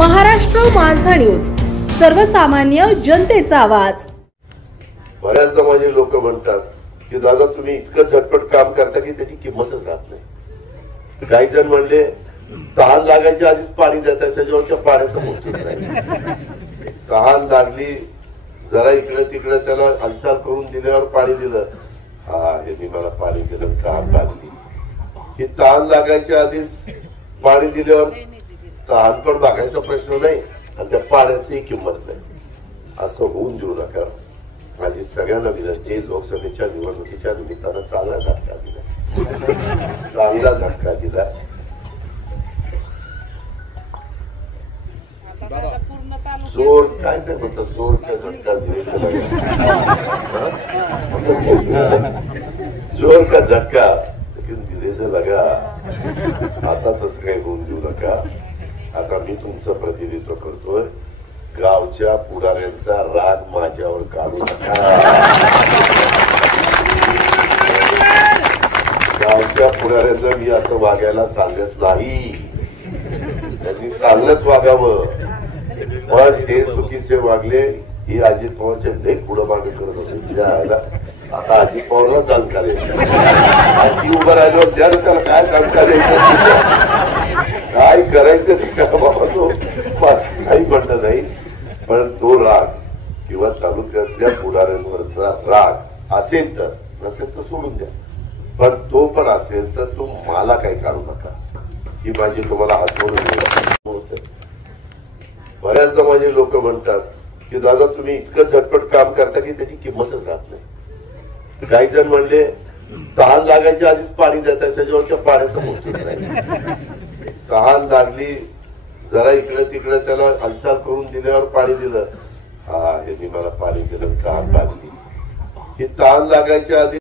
महाराष्ट्र माझा न्यूज, सर्वसामान्य जनतेचा आवाज। बऱ्याचदा माझे लोक म्हणतात की दादा तुम्ही इतकं झटपट काम करता की त्याची किंमतच राहत नाही। काही जण म्हणले तहान लागायच्या आधीच पाणी देतात, त्याच्यावर त्या पाण्याचं मोठं नाही। तहान लागली जरा इकडे तिकडे त्याला हालचाल करून दिल्यावर पाणी दिलं, हा हे मला पाणी दिलं, तहान लागली। ही तहान लागायच्या आधीच पाणी दिल्यावर तहान पण भागायचा प्रश्न नाही आणि त्या पाण्याचीही किंमत नाही। असं होऊन देऊ नका। माझी सगळ्यांना विनंती आहे, लोकसभेच्या निवडणुकीच्या निमित्तानं चांगला झटका दिला, चांगला झटका दिला। जोर काय काय म्हणतात, जोर का झटका जोर का झटका लेकिन धीरे से लगा। आता तसं काही होऊन देऊ नका। आता मी तुमचं प्रतिनिधित्व करतोय, गावच्या पुढाऱ्यांचा राग माझ्यावर काढू नका। गावच्या पुढाऱ्यांना मी असं वागायला सांगत नाही, त्यांनी चांगलंच वागावं, पण ते चुकीचे वागले ही अजित पवारचे लेख पुढे मागे करत होते। आता अजित पवारला जाणकार आजी उभं राहिलो त्याला काय जाणकार काय करायचं ते करा बाबा, तो माझं काही म्हणणं नाही, पण तो राग किंवा तालुक्यातल्या पुढाऱ्यांवरचा राग असेल तर, नसेल तर सोडून द्या, पण तो पण असेल तर तो मला काही काढू नका, ही माझी तुम्हाला आठवण। बऱ्याचदा माझे लोक म्हणतात की दादा तुम्ही इतकं झटपट काम करता की त्याची किंमतच राहत नाही। काही जण म्हणले तहान लागायच्या आधीच पाणी देतात, त्याच्यावर त्या पाण्याचं मोठं नाही। तहान लागली जरा इकडे तिकडे त्याला हालचाल करून दिल्यावर पाणी दिलं, हा हे मला पाणी दिलं, तहान लागली। ही तहान लागायच्या आधी